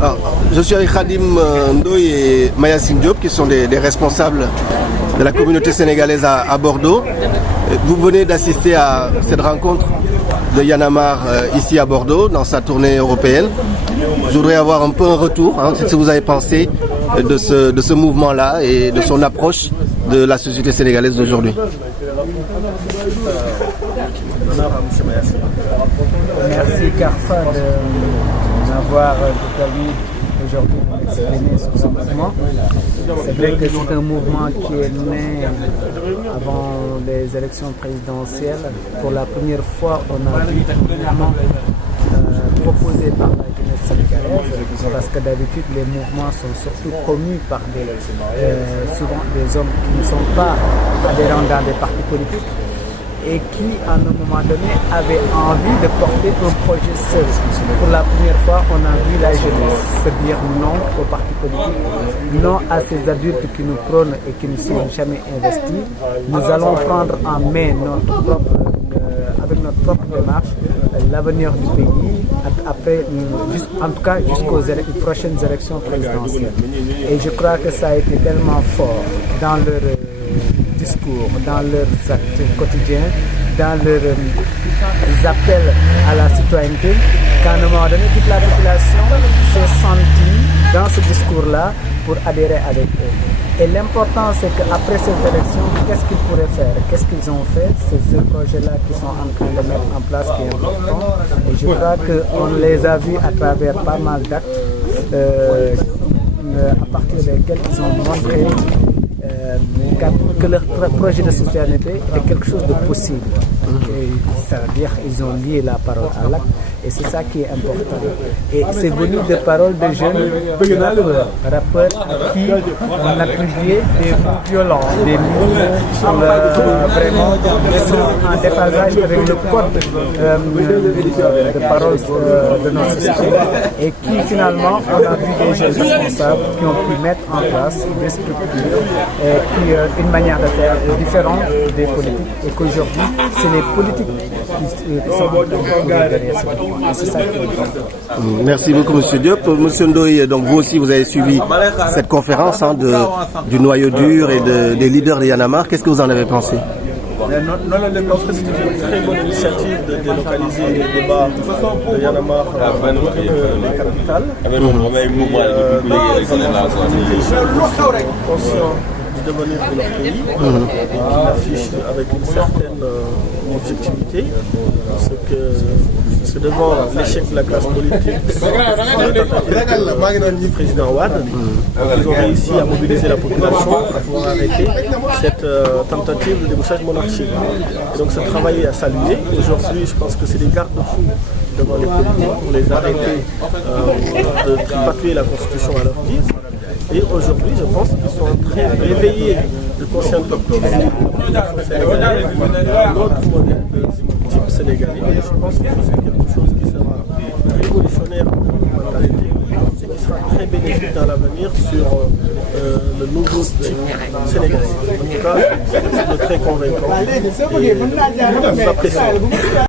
Alors, je suis avec Khadim Ndoye et Mayacine Diop, qui sont des responsables de la communauté sénégalaise à Bordeaux. Vous venez d'assister à cette rencontre de Y'en a marre ici à Bordeaux, dans sa tournée européenne. Je voudrais avoir un peu un retour, ce que vous avez pensé de ce mouvement-là et de son approche de la société sénégalaise d'aujourd'hui. Merci Carfa de m'avoir permis aujourd'hui de m'exprimer sur ce mouvement. C'est vrai que c'est un mouvement qui est né avant les élections présidentielles. Pour la première fois, on a vu un mouvement proposé par la jeunesse sénégalaise, parce que d'habitude les mouvements sont surtout promus par souvent des hommes qui ne sont pas adhérents dans des partis politiques et qui, à un moment donné, avaient envie de porter un projet seul. Pour la première fois, on a vu la jeunesse se dire non aux partis politiques, non à ces adultes qui nous prônent et qui ne sont jamais investis. Nous allons prendre en main avec notre propre démarche l'avenir du pays, après, en tout cas jusqu'aux prochaines élections présidentielles. Et je crois que ça a été tellement fort dans leur discours, dans leurs actes quotidiens, dans leurs appels à la citoyenneté, qu'à un moment donné, toute la population s'est sentie dans ce discours-là pour adhérer avec eux. Et l'important, c'est qu'après ces élections, qu'est-ce qu'ils pourraient faire? Qu'est-ce qu'ils ont fait? C'est ce projet-là qu'ils sont en train de mettre en place qui est important. Et je crois qu'on les a vus à travers pas mal d'actes à partir desquels ils ont montré que leur projet de citoyenneté est quelque chose de possible. C'est-à-dire qu'ils ont lié la parole à l'acte et c'est ça qui est important. Et c'est venu des paroles de jeunes rappeurs à qui on attribuait des mots violents, des mots vraiment qui sont en déphasage avec le code de parole de notre société et qui finalement on a vu des jeunes responsables qui ont pu mettre en place des structures qui une manière de faire différente des politiques et qu'aujourd'hui c'est les politiques qui sont en train de courir derrière ce mouvement. C'est ça qui est important. Merci beaucoup M. Diop. M. Ndoye, donc vous aussi vous avez suivi cette conférence du noyau dur et des leaders de Y'en a marre. Qu'est-ce que vous en avez pensé? C'est une très bonne initiative de délocaliser les débats de Y'en a marre dans les capitales. Conscient du devenir de leur pays, qui l'affiche avec une certaine objectivité, parce que devant l'échec de la classe politique, du président Ouad, ils ont réussi à mobiliser la population pour pouvoir arrêter cette tentative de débouchage monarchique. Et donc ce travail est à saluer. Aujourd'hui, je pense que c'est des garde-fous devant les politiques pour les arrêter de tripatouiller la Constitution à leur guise. Et aujourd'hui, je pense qu'ils sont en train de réveiller le conscientisme sénégalais, notre modèle de type sénégalais. Et je pense que c'est quelque chose qui sera révolutionnaire dans la mentalité et qui sera très bénéfique dans l'avenir sur le nouveau type sénégalais. En tout cas, c'est très convaincant et nous apprécions.